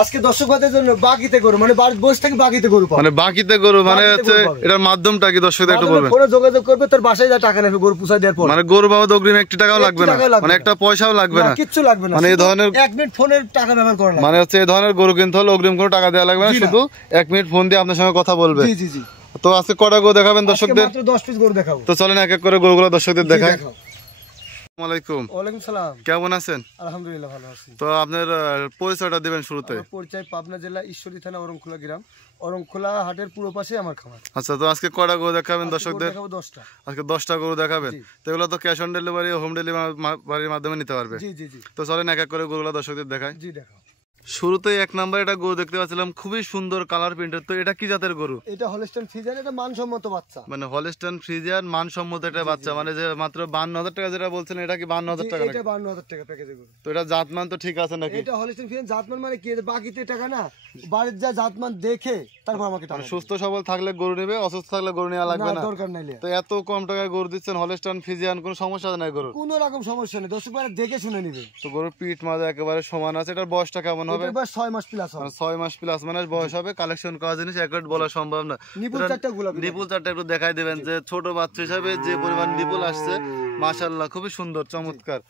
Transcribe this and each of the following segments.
আজকে দর্শক ভাইদের জন্য বাকিতে গরু মানে বাড়িতে বসে থেকে বাকিতে গরু পাবে। মানে বাকিতে গরু মানে হচ্ছে এটার মাধ্যমটা কি দর্শকদের একটু বলবেন? ফোনে যোগাযোগ করবে, তোর বাসায় যা টাকা নেবে গরু পুষাই দেওয়ার পর। মানে গরু বাবদ অগ্রিম 1 টাকাও লাগবে না, মানে একটা পয়সাও লাগবে না, কিচ্ছু লাগবে না। মানে এই ধরনের 1 মিনিট ফোনের টাকা ব্যবহার করা লাগে। মানে হচ্ছে এই ধরনের গরু কিনতে হলে অগ্রিম কোনো টাকা দেওয়া লাগবে না, শুধু 1 মিনিট ফোন দিয়ে আপনার সঙ্গে কথা বলবে। জি জি জি। তো আজকে কটা গরু দেখাবেন দর্শকদের? মাত্র 10 পিস গরু দেখাবো। তো চলেন এক এক করে গরুগুলো দর্শকদের দেখাই। আসসালামু আলাইকুম। ওয়ালাইকুম সালাম। কেমন আছেন? আলহামদুলিল্লাহ ভালো আছি। তো আপনার পরিচয়টা দিবেন শুরুতে। আমার পরিচয় পাবনা জেলা ঈশ্বরদী থানা অরংখোলা গ্রাম, অরংখোলা হাটের পূর্ব পাশে আমার খামার। আচ্ছা, তো আজকে কটা গরু দেখাবেন দর্শকদের? দেখাবো 10টা। আজকে 10টা গরু দেখাবেন। তো এগুলো তো ক্যাশ অন ডেলিভারি, হোম ডেলিভারির মাধ্যমে নিতে পারবে। জি জি জি। তো চলেন এক এক করে গরুগুলো দর্শকদের দেখাই। জি দেখাও। শুরুতেই 1 নম্বরে একটা গরু দেখতে পাচ্ছিলাম, খুবই সুন্দর কালার প্রিন্টের। তো এটা কি জাতের গরু? এটা হলস্টাইন ফ্রিজিয়ান, এটা মানসম্মত বাচ্চা। মানে হলস্টাইন ফ্রিজিয়ান মানসম্মত একটা বাচ্চা, মানে যে মাত্র 52,000 টাকা যেটা বলছিলেন, এটা কি 52,000 টাকা? এটা 52,000 টাকা প্যাকেজে গরু। তো এটা জাতমান তো ঠিক আছে নাকি? এটা হলস্টাইন ফ্রিজিয়ান জাতমান মানে কি, বাকিতে টাকা না, বাড়ির যা জাতমান দেখে তারপর আমাকে টাকা। সুস্থ সবল থাকলে গরু নেবে, অসুস্থ থাকলে গরু নেওয়া লাগবে না, দরকার নাই। তো এত কম টাকায় গরু দিচ্ছেন হলস্টাইন ফ্রিজিয়ান, কোনো সমস্যা নাই গরুর? কোনো রকম সমস্যা নেই, দর্শক ভাইরা দেখে শুনে নিবে। তো গরুর পিঠ মাজা একেবারে সমান আছে। এটার বয়সটা কেমন হবে? এটার বয়স 6 মাস প্লাস হবে। 6 মাস প্লাস মানে বয়স হবে। কালেকশন করা জিনিস একবার বলা সম্ভব না। নিপুল চারটা গোলাপি, নিপুল চারটা একটু দেখাই দিবেন, যে ছোট বাচ্চা হিসাবে যে পরিমাণ নিপুল আসছে, মাশাআল্লাহ খুবই সুন্দর চমৎকার।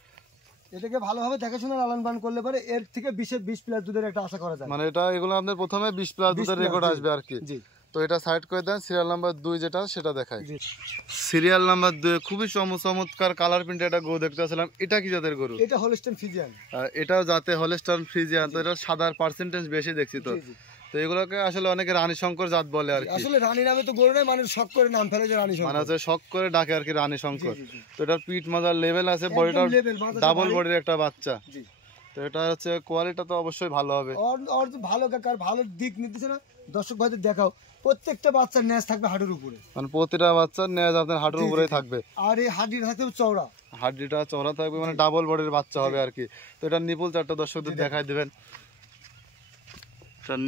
এটাকে ভালোভাবে দেখাশোনা লালন পালন করলে পারে এর থেকে 20 প্লাস দুধের একটা আশা করা যায়। মানে এটা এগুলো আপনার প্রথমে 20 প্লাস দুধের রেকর্ড আসবে আর কি। জি। তো এটা সাইড করে দেন, সিরিয়াল নাম্বার 2 যেটা সেটা দেখাই। সিরিয়াল নাম্বার 2 খুবই চমৎকার কালার প্রিন্ট একটা গরু দেখতে আসলাম। এটা কি জাতের গরু? এটা হলস্টাইন ফ্রিজিয়ান। এটাও জাতে হলস্টাইন ফ্রিজিয়ান। তো এটা সাদার পার্সেন্টেজ বেশি দেখছি। তো তো এগুলোকে আসলে অনেকে রানী শঙ্কর জাত বলে আর কি। আসলে রানী নামে তো গরু নয়, মানুষ শখ করে নাম ফেলে যে রানী শঙ্কর, মানে হচ্ছে শখ করে ডাকে আর কি রানী শঙ্কর। তো এটার পিঠ মাজার লেভেল আছে, বডিটা ডাবল বডির একটা বাচ্চা। তো এটা হচ্ছে কোয়ালিটি তো অবশ্যই ভালো হবে। আর ভালো কাকার ভালো দিক নিতেছে না, দর্শক ভাইদের দেখাও। প্রত্যেকটা বাচ্চার ন্যাজ থাকবে হাড়ের উপরে, মানে প্রতিটা বাচ্চার ন্যাজ আপনার হাড়ের উপরেই থাকবে। আর এই হাড়ির হাতেও চওড়া, হাড়িটা চওড়া থাকবে, মানে ডাবল বডির বাচ্চা হবে আর কি। তো এটা নিপুল চারটা দর্শকদের দেখাই দিবেন।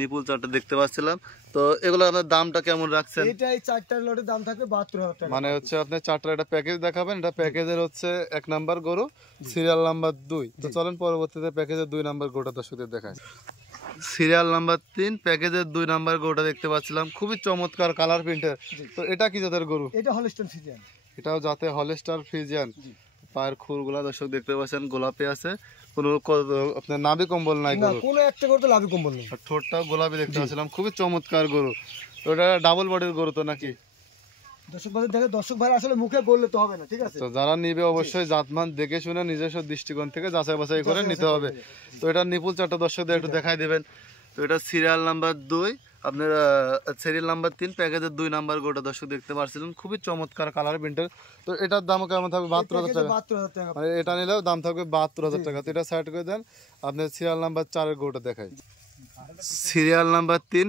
নিপুল চারটা দেখতে পাচ্ছিলাম। তো এগুলো আপনার দামটা কেমন রাখছেন? এটা এই চারটার লটের দাম থাকবে 72,000 টাকা। মানে হচ্ছে আপনি চারটার একটা প্যাকেজ দেখাবেন। এটা প্যাকেজের হচ্ছে 1 নাম্বার গরু, সিরিয়াল নাম্বার 2। তো চলেন পরবর্তীতে প্যাকেজের 2 নাম্বার গরুটা দর্শকদের দেখাই। সিরিয়াল নাম্বার 3 প্যাকেজের 2 নাম্বার গরুটা দেখতে পাচ্ছিলাম, খুবই চমৎকার কালার প্রিন্টের। তো এটা কি জাতের গরু? এটা হলস্টাইন ফ্রিজিয়ান। এটাও জাতে হলস্টাইন ফ্রিজিয়ান। পায়ের খুরগুলা দর্শক দেখতে পাচ্ছেন গোলাপি আছে, কোনো আপনার নাভি কম্বল নাই গরু, কোনো একটা গরু তো নাভি কম্বল নেই। ঠোঁটটাও গোলাপি দেখতে পাচ্ছিলাম, খুবই চমৎকার গরু। তো এটা ডাবল বডির গরু তো নাকি? দর্শক ভাই দেখে, দর্শক ভাই আসলে মুখে বললে তো হবে না, ঠিক আছে? তো যারা নিবে অবশ্যই জাতমান দেখে শুনে নিজস্ব দৃষ্টিকোণ থেকে যাচাই বাছাই করে নিতে হবে। তো এটা নিপুল চারটা দর্শকদের একটু দেখাই দিবেন। তো এটা সিরিয়াল নাম্বার 2, আপনার সিরিয়াল নাম্বার 3 প্যাকেজের 2 নাম্বার গরুটা দর্শক দেখতে পাচ্ছিলেন, খুবই চমৎকার কালার প্রিন্টের। তো এটার দাম কেমন থাকবে? 72,000 টাকা। 72,000 টাকা। মানে এটা নিলেও দাম থাকবে 72,000 টাকা। তো এটা সাইড করে দেন, আপনার সিরিয়াল নাম্বার 4 এর গরুটা দেখাই। সিরিয়াল নাম্বার 3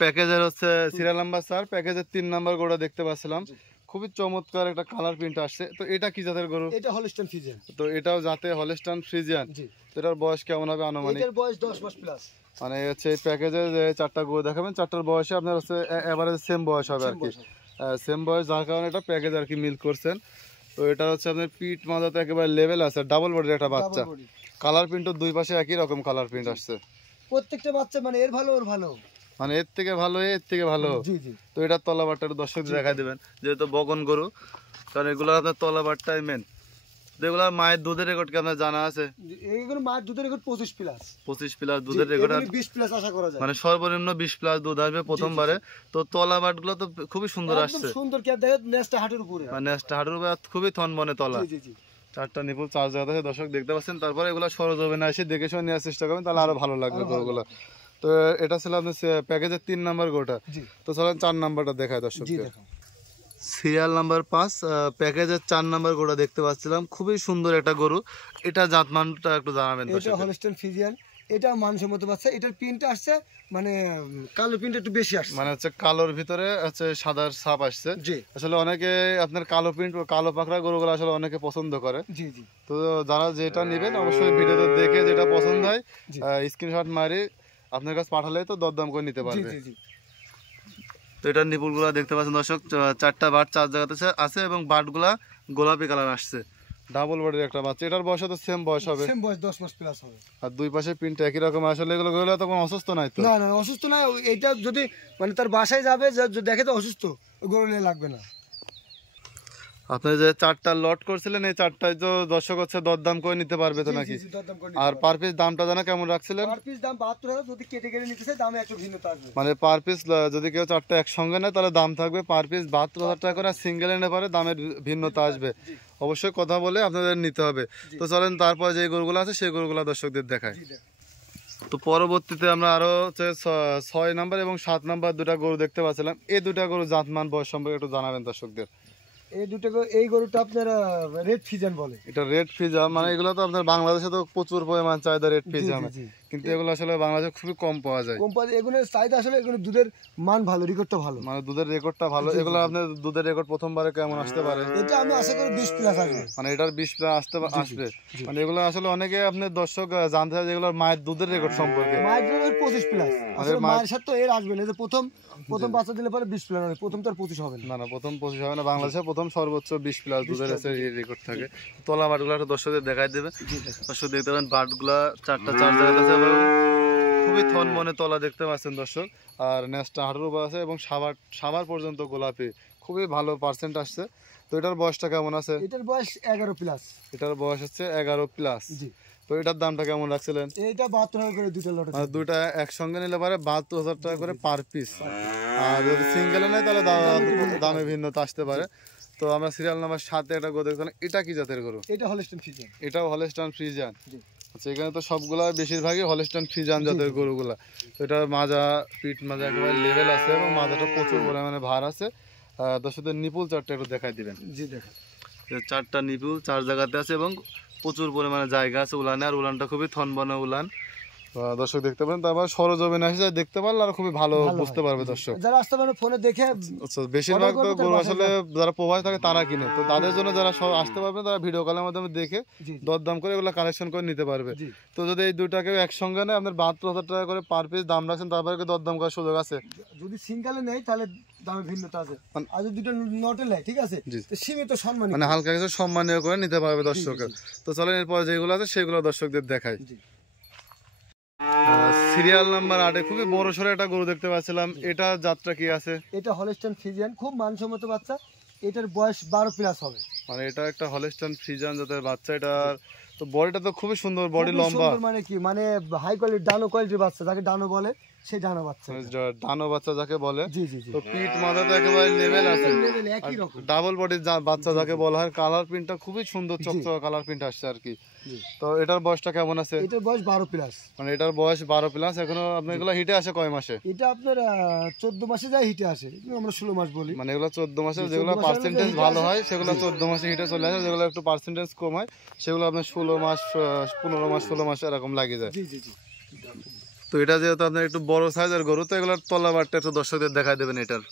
প্যাকেজের হচ্ছে সিরিয়াল নাম্বার 4 প্যাকেজের 3 নাম্বার গরুটা দেখতে পাচ্ছিলাম, খুবই চমৎকার একটা কালার প্রিন্ট আসছে। তো এটা কি জাতের গরু? এটা হলস্টাইন ফ্রিজিয়ান। তো এটাও জাতে হলস্টাইন ফ্রিজিয়ান। তো এটার বয়স কেমন হবে আনুমানিক? এটার বয়স 10 মাস প্লাস। মানে হচ্ছে এই প্যাকেজে যে 4টা গরু দেখাবেন, 4টার বয়সে আপনার হচ্ছে এভারেজ সেম বয়স হবে আর কি, সেম বয়স, যার কারণে এটা প্যাকেজ আর কি মিল করছেন। তো এটা হচ্ছে আপনার পিঠ মাথাতে একেবারে লেভেল আছে, ডাবল বডির একটা বাচ্চা। কালার প্রিন্টও দুই পাশে একই রকম কালার প্রিন্ট আসছে। প্রত্যেকটা বাচ্চা মানে এর ভালো ওর ভালো, মানে এর থেকে ভালো এর থেকে ভালো। জি জি। তো এটার তলাবারটা দর্শক দেখাই দেবেন, যেহেতু বগন গরু, কারণ এগুলো আপনার তলাবারটাই মেন। যেগুলো মায়ের দুধের রেকর্ড কি আপনার জানা আছে? এইগুলো মায়ের দুধের রেকর্ড 25 প্লাস। 25 প্লাস দুধের রেকর্ড, 20 প্লাস আশা করা যায়। মানে সর্বনিম্ন 20 প্লাস দুধ আসবে প্রথমবারে। তো তলাবাট গুলো তো খুবই সুন্দর আসছে, একদম সুন্দর, কি দেখে নেস্টা হাটের উপরে, মানে নেস্টা হাটের উপরে খুবই থনবনে তলা। জি জি। 4টা নিপুল চার্জ জায়গা আছে দর্শক দেখতে পাচ্ছেন। তারপরে এগুলো সরজমিনে এসে দেখে শুনে নেওয়ার চেষ্টা করবেন, তাহলে আরো ভালো লাগবে গরুগুলো। তো এটা ছিল আপনার প্যাকেজের 3 নাম্বার গরুটা। তো চলেন 4 নাম্বারটা দেখায় দর্শকদের। সিরিয়াল নাম্বার 5 প্যাকেজের 4 নাম্বার গরুটা দেখতে পাচ্ছিলাম, খুবই সুন্দর একটা গরু। এটা জাতমানটা একটু জানাবেন। এটা হলস্টাইন ফ্রিজিয়ান, এটা মানসম্মত বাচ্চা। এটার প্রিন্ট আসছে মানে কালো প্রিন্ট একটু বেশি আসছে, মানে হচ্ছে কালোর ভিতরে হচ্ছে সাদার ছাপ আসছে। আসলে অনেকে আপনার কালো প্রিন্ট কালো পাকড়া গরুগুলো আসলে অনেকে পছন্দ করে। জি জি। তো যারা যেটা নেবেন অবশ্যই ভিডিওতে দেখে যেটা পছন্দ হয় স্ক্রিনশট মারি আপনার কাছে পাঠালে তো দরদাম করে নিতে পারবে। তো এটার নিপুলগুলা দেখতে পাচ্ছেন দর্শক, 4টা বাট 4 জায়গাতে আছে এবং বাটগুলা গোলাপি কালার আসছে, ডাবল বডির একটা বাচ্চা, এটার বয়স তো সেম বয়স হবে, সেম বয়স 10 মাস প্লাস হবে। আর দুই পাশে প্রিন্ট একই রকম। আসলে এগুলো গরুগুলো তো কোনো অসুস্থ নাই তো? না না অসুস্থ না, এটা যদি মানে তার বাসায় যাবে দেখে তো অসুস্থ, গরু নিয়ে লাগবে না। আপনি যে 4টা লট করছিলেন, এই 4টায় তো দর্শক হচ্ছে দরদাম করে নিতে পারবে তো নাকি? আর পার পিস দামটা জানা কেমন রাখছিলেন? পার পিস দাম 72,000, যদি কেটে কেটে নিতে চাই দামে একটু ভিন্নতা আসবে। মানে পার পিস যদি কেউ 4টা একসঙ্গে নেয় তাহলে দাম থাকবে পার পিস 72,000 টাকা করে, সিঙ্গেল এনে পারে দামের ভিন্নতা আসবে। অবশ্যই কথা বলে আপনাদের নিতে হবে। তো চলেন তারপর যে গরুগুলো আছে সেই গরুগুলো দর্শকদের দেখায়। তো পরবর্তীতে আমরা আরো হচ্ছে 6 নাম্বার এবং 7 নাম্বার দুটা গরু দেখতে পাচ্ছিলাম। এই দুটা গরু জাতমান বয়স সম্পর্কে একটু জানাবেন দর্শকদের। এই দুটো এই গরুটা আপনার রেড ফিজান বলে। এটা রেড ফিজাম, মানে এগুলো তো আপনার বাংলাদেশে তো প্রচুর পরিমাণ চাহিদা রেড ফিজামে, কিন্তু এগুলো আসলে বাংলাদেশে খুবই কম পাওয়া যায়। কম পাওয়া যায়, এগুলোর চাহিদা আসলে এগুলো দুধের মান ভালো, রেকর্ডটা ভালো, মানে দুধের রেকর্ডটা ভালো। এগুলো আপনার দুধের রেকর্ড প্রথমবারে কেমন আসতে পারে? এটা আমি আশা করি 20 প্লাস আসবে, মানে এটার 20 প্লাস আসবে। মানে এগুলো আসলে অনেকে আপনার দর্শক জানতে চায় যেগুলোর মায়ের দুধের রেকর্ড সম্পর্কে। মায়ের জন্য 25 প্লাস, আসলে মায়ের সাথে তো এর আসবে না, যে প্রথম বাচ্চা দিলে পরে 20 প্লাস হবে, প্রথম তো আর 25 হবে না। না প্রথম 25 হবে না, বাংলাদেশে প্রথম সর্বোচ্চ 20 প্লাস দুধের আছে রেকর্ড থাকে। তলা বাটগুলো একটা দর্শকদের দেখাই দেবে। দর্শক দেখতে পাবেন বাটগুলা 4টা 4 জায়গাতে আছে এবং খুবই থন মনে তলা দেখতে পাচ্ছেন দর্শক। আর নেসটা হাঁটুর উপর আছে এবং সাবার পর্যন্ত গোলাপি, খুবই ভালো পার্সেন্ট আসছে। তো এটার বয়সটা কেমন আছে? এটার বয়স 11 প্লাস। এটার বয়স হচ্ছে 11 প্লাস। তো এটার দামটা কেমন রাখছিলেন? এটা 72,000 করে দুটো লট আছে। দুইটা একসঙ্গে নিলে পারে 72,000 টাকা করে পার পিস। আর যদি সিঙ্গেলে নেয় তাহলে দামে ভিন্নতা আসতে পারে। তো আমরা সিরিয়াল নাম্বার 7 একটা গরু দেখছিলাম, এটা কি জাতের গরু? এটা হলস্টাইন ফ্রিজিয়ান। এটাও হলস্টাইন ফ্রিজিয়ান। আচ্ছা, এখানে তো সবগুলা বেশিরভাগই হলস্টাইন ফ্রিজিয়ান জাতের গরুগুলা। তো এটা মাজা, পিঠ মাজা একেবারে লেভেল আছে এবং মাজাটা প্রচুর পরিমাণে ভার আছে। দর্শকদের নিপুল 4টা একটু দেখাই দিবেন। জি দেখেন, 4টা নিপুল 4 জায়গাতে আছে এবং প্রচুর পরিমাণে জায়গা আছে উলানে, আর উলানটা খুবই থনবনে উলান। দর্শক দেখতে পারেন, তারপর সরজমিনে এসে দেখতে পারলে আর খুবই ভালো বুঝতে পারবে দর্শক। যারা আসতে পারে ফোনে দেখে, আচ্ছা বেশিরভাগ তো গরু আসলে যারা প্রবাসী থাকে তারা কিনে, তো তাদের জন্য যারা আসতে পারবে তারা ভিডিও কলের মাধ্যমে দেখে দরদাম করে এগুলো কালেকশন করে নিতে পারবে। তো যদি এই দুইটাকে একসঙ্গে নেয় আপনার 72,000 টাকা করে পার পিস দাম রাখছেন, তারপরে দরদাম করার সুযোগ আছে। যদি সিঙ্গেলে নেয় তাহলে দামে ভিন্নতা আছে, আর যদি দুটো নটে নেয় ঠিক আছে সীমিত সম্মান, মানে হালকা কিছু সম্মানীয় করে নিতে পারবে দর্শকের। তো চলেন এরপর যেগুলো আছে সেগুলো দর্শকদের দেখাই। সিরিয়াল নাম্বার 8 খুবই বড় সড়ো একটা গরু দেখতে পাচ্ছিলাম, এটা যাত্রা কি আছে? এটা হলস্টাইন ফ্রিজিয়ান, খুব মানসম্মত বাচ্চা, এটার বয়স 12 প্লাস হবে। মানে এটা একটা হলস্টাইন ফ্রিজিয়ান জাতের বাচ্চা। এটার তো বডিটা তো খুবই সুন্দর, বডি লম্বা, মানে কি মানে হাই কোয়ালিটি ডানো কোয়ালিটির বাচ্চা, যাকে ডানো বলে সেই ডানো বাচ্চা, ডানো বাচ্চা যাকে বলে। জি জি জি। তো পিঠ মাথা তো একেবারে লেভেল আছে, একই রকম ডাবল বডির বাচ্চা যাকে বলা হয়। কালার প্রিন্টটা খুবই সুন্দর, চকচকে কালার প্রিন্ট আসছে আর কি। তো এটার বয়সটা কেমন আছে? এটার বয়স 12 প্লাস। মানে এটার বয়স 12 প্লাস। এখনো আপনার এগুলো হিটে আসে কয় মাসে? এটা আপনার 14 মাসে যায় হিটে আসে, আমরা 16 মাস বলি। মানে এগুলো 14 মাসে, যেগুলো পার্সেন্টেজ ভালো হয় সেগুলো 14 মাসে হিটে চলে আসে, যেগুলো একটু পার্সেন্টেজ কম হয় সেগুলো আপনার 16 মাস 15 মাস 16 মাস এরকম লাগে যায়। জি জি জি। তো এটা যেহেতু আপনার একটু বড় সাইজের গরু, তো এগুলোর তলাবারটা একটু দর্শকদের দেখাই দেবেন। এটার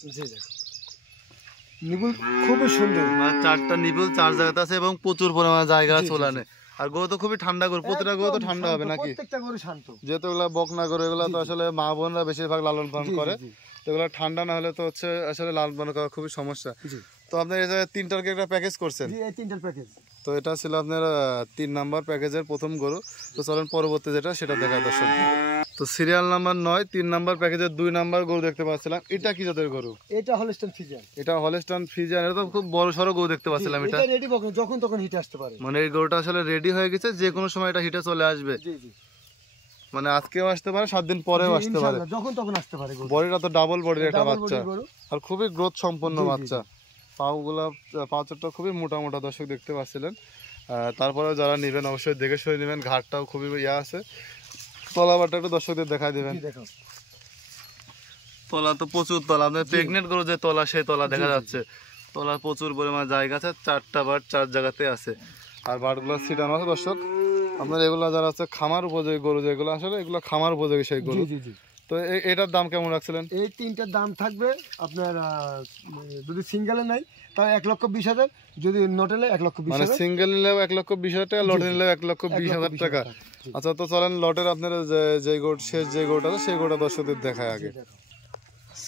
নিপুল খুবই সুন্দর, মানে 4টা নিপুল 4 জায়গাতে আছে এবং প্রচুর পরিমাণে জায়গা আছে ওলানে। আর গরু তো খুবই ঠান্ডা গরু, প্রতিটা গরু তো ঠান্ডা হবে নাকি? প্রত্যেকটা গরু শান্ত, যেহেতু এগুলো বকনা গরু, এগুলো তো আসলে মা বোনরা বেশিরভাগ লালন পালন করে। তো এগুলো ঠান্ডা না হলে তো হচ্ছে আসলে লালন পালন করা খুবই সমস্যা। তো আপনি এই যে 3টার একটা প্যাকেজ করছেন? এই 3টার প্যাকেজ। তো এটা ছিল আপনার 3 নাম্বার প্যাকেজের প্রথম গরু। তো চলেন পরবর্তী যেটা সেটা দেখায় দর্শক। তো সিরিয়াল নাম্বার 9 3 নাম্বার প্যাকেজের 2 নাম্বার গরু দেখতে পাচ্ছিলাম, এটা কি জাতের গরু? এটা হলস্টাইন ফ্রিজিয়ান। এটা হলস্টাইন ফ্রিজিয়ান। এটা তো খুব বড় সড়ো গরু দেখতে পাচ্ছিলাম। এটা রেডি বকন, যখন তখন হিটে আসতে পারে। মানে এই গরুটা আসলে রেডি হয়ে গেছে, যে কোনো সময় এটা হিটে চলে আসবে। জি জি। মানে আজকেও আসতে পারে, 7 দিন পরেও আসতে পারে, যখন তখন আসতে পারে। বডিটা তো ডাবল বডির একটা বাচ্চা, আর খুবই গ্রোথ সম্পন্ন বাচ্চা। পাঁচটা খুবই মোটা মোটা দর্শক দেখতে পাচ্ছিলেন। তারপরে যারা নেবেন অবশ্যই দেখে শুনে নেবেন, ঘাটটাও খুবই ইয়া আছে। তলাবারটা একটু দর্শকদের দেখাই দেবেন। তলা তো প্রচুর তলা, আপনার প্রেগনেন্ট গরু যে তলা সেই তলা দেখা যাচ্ছে। তলা প্রচুর পরিমাণে জায়গা আছে, 4টা বাট 4 জায়গাতে আছে। আর বাটগুলো ছিটানো আছে দর্শক। আপনার এগুলো যারা আছে খামার উপযোগী গরু, যেগুলো আসলে এগুলো খামার উপযোগী সেই গরু। তো এটার দাম কেমন রাখছিলেন? এই 3টার দাম থাকবে আপনার যদি সিঙ্গেলে নাই তাহলে 1,20,000, যদি নটেলে 1,20,000। মানে সিঙ্গেল নিলেও 1,20,000 টাকা, লটে নিলেও 1,20,000 টাকা। আচ্ছা, তো চলেন লটের আপনার যে গরু শেষ যে গরুটা আছে সেই গরুটা দর্শকদের দেখায় আগে।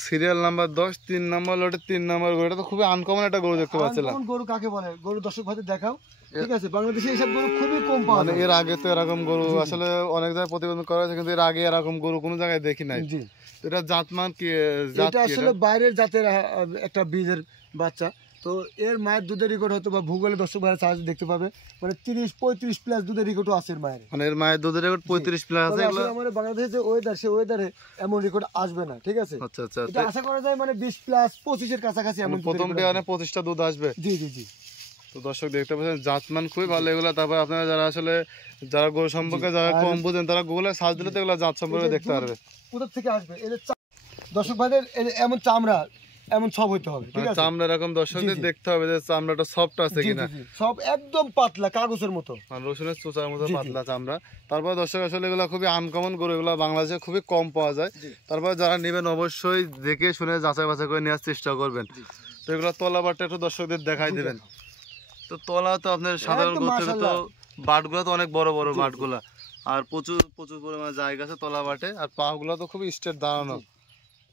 সিরিয়াল নাম্বার 10 3 নাম্বার লটে 3 নাম্বার গরু। এটা তো খুবই আনকমন একটা গরু দেখতে পাচ্ছিলাম। কোন গরু কাকে বলে? গরু দর্শক ভাই দেখাও, ঠিক আছে? বাংলাদেশে এইসব গরু খুবই কম পাওয়া মানে যায়। এর আগে তো এরকম গরু আসলে অনেক জায়গায় প্রতিবেদন করা হয়েছে, কিন্তু এর আগে এরকম গরু কোনো জায়গায় দেখি নাই। জি, এটা জাতমান কি জাত? এটা আসলে বাইরের জাতের একটা বীজের বাচ্চা। তো এর মায়ের দুধের রেকর্ড হয়তো বা ভূগোলে দর্শক ভাইয়ের সাহায্যে দেখতে পাবে, মানে 30-35 প্লাস দুধের রেকর্ডও আছে এর মায়ের। মানে এর মায়ের দুধের রেকর্ড 35 প্লাস আছে। এগুলো আমাদের বাংলাদেশে যে ওয়েদার, সেই ওয়েদারে এমন রেকর্ড আসবে না, ঠিক আছে? আচ্ছা আচ্ছা। এটা আশা করা যায় মানে 20 প্লাস 25 এর কাছাকাছি এমন প্রথম বিয়ানে 25টা দুধ আসবে। জি জি জি। তো দর্শক দেখতে পাচ্ছেন জাতমান খুবই ভালো এগুলা। তারপর আপনারা যারা আসলে যারা গরু সম্পর্কে যারা কম বুঝেন তারা গুগলে সার্চ দিলে তো এগুলা জাত সম্পর্কে দেখতে পারবে। কোথা থেকে আসবে এদের দর্শক ভাইদের এমন চামড়া এমন সব হইতে হবে, ঠিক আছে? চামড়া এরকম দর্শকদের দেখতে হবে যে চামড়াটা সফট আছে কিনা। সব একদম পাতলা কাগজের মতো, আর রসুনের চোচার মতো পাতলা চামড়া। তারপর দর্শক আসলে এগুলা খুবই আনকমন গরু, এগুলা বাংলাদেশে খুবই কম পাওয়া যায়। তারপর যারা নেবেন অবশ্যই দেখে শুনে যাচাই বাছাই করে নেওয়ার চেষ্টা করবেন। তো এগুলো তলা বাটটা একটু দর্শকদের দেখাই দিবেন। তো তলা তো আপনার সাধারণ করতে তো বাটগুলো তো অনেক বড় বড় বাটগুলা, আর প্রচুর প্রচুর পরিমাণে জায়গা আছে তলা বাটে। আর পা গুলো তো খুবই স্ট্রেট দাঁড়ানো,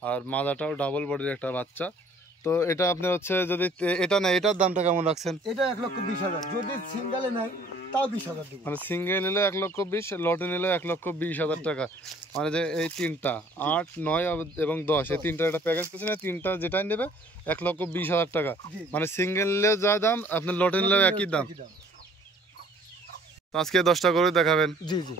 আর মাজাটাও ডাবল বডির একটা বাচ্চা। তো এটা আপনি হচ্ছে যদি এটা না, এটার দামটা কেমন রাখছেন? এটা 1,20,000, যদি সিঙ্গেলে নাই তাও 20,000 দিব। মানে সিঙ্গেল নিলে 1,20,000, লটে নিলে 1,20,000 টাকা। মানে যে এই তিনটা 8, 9 এবং 10 এই তিনটা একটা প্যাকেজ করছে না, তিনটা যেটাই নেবে 1,20,000 টাকা। মানে সিঙ্গেল নিলেও যা দাম, আপনার লটে নিলেও একই দাম। আজকে 10টা করে দেখাবেন। জি জি।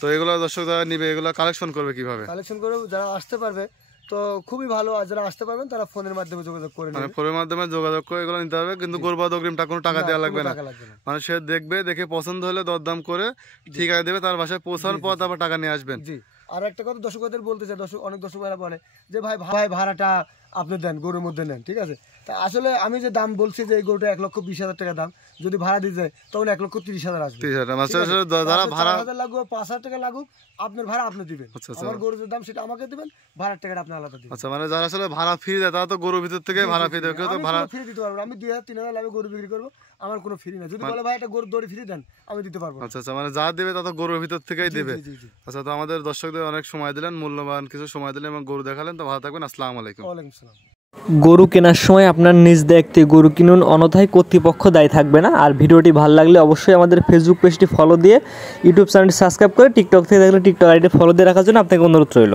তো এগুলো দর্শক যারা নিবে এগুলো কালেকশন করবে কিভাবে? কালেকশন করে যারা আসতে পারবে তো খুবই ভালো, আর যারা আসতে পারবেন তারা ফোনের মাধ্যমে যোগাযোগ করে মানে নেবে। ফোনের মাধ্যমে যোগাযোগ করে এগুলো নিতে হবে, কিন্তু গরবাদ অগ্রিমটা কোনো টাকা দেওয়া লাগবে না। মানে সে দেখবে, দেখে পছন্দ হলে দরদাম করে ঠিকানা দেবে, তার বাসায় পৌঁছানোর পর তারপর টাকা নিয়ে আসবেন। জি। আর একটা কথা দর্শকদের বলতে চাই, অনেক দর্শক ভাইরা বলে যে ভাই ভাই ভাড়াটা আপনি দেন, গরুর মধ্যে নেন, ঠিক আছে? তা আসলে আমি যে দাম বলছি যে এই গরুটা 1,20,000 টাকা দাম, যদি ভাড়া দিতে যায় তখন 1,30,000 আসবে। 30,000 যারা ভাড়া 4,000 লাগুক 5,000 টাকা লাগুক, আপনার ভাড়া আপনি দিবেন। আমার গরুর যে দাম সেটা আমাকে দিবেন, ভাড়ার টাকাটা আপনি আলাদা দিবেন। আচ্ছা, মানে যারা আসলে ভাড়া ফ্রি দেয় তারা তো গরুর ভিতর থেকে ভাড়া ফ্রি দেবে, কেউ তো ভাড়া ফ্রি দিতে পারবো। আমি 2,000-3,000 লাভে গরু বিক্রি করবো, আমার কোনো ফ্রি না। যদি বলে ভাই একটা গরুর দড়ি ফ্রি দেন, আমি দিতে পারবো। আচ্ছা আচ্ছা, মানে যা দেবে তা তো গরুর ভিতর থেকেই দেবে। জি জি। আচ্ছা, তো আমাদের দর্শকদের অনেক সময় দিলেন, মূল্যবান কিছু সময় দিলেন এবং গরু দেখালেন। তো ভালো থাকবেন, আসসালামু আলাইকুম। ওয়ালাইকুম আসসালাম। গরু কেনার সময় আপনার নিজ দায়িত্বে গরু কিনুন, অন্যথায় কর্তৃপক্ষ দায়ী থাকবে না। আর ভিডিওটি ভালো লাগলে অবশ্যই আমাদের ফেসবুক পেজটি ফলো দিয়ে ইউটিউব চ্যানেলটি সাবস্ক্রাইব করে, টিকটক থেকে দেখলে টিকটক আইডি ফলো দিয়ে রাখার জন্য আপনাকে অনুরোধ রইল।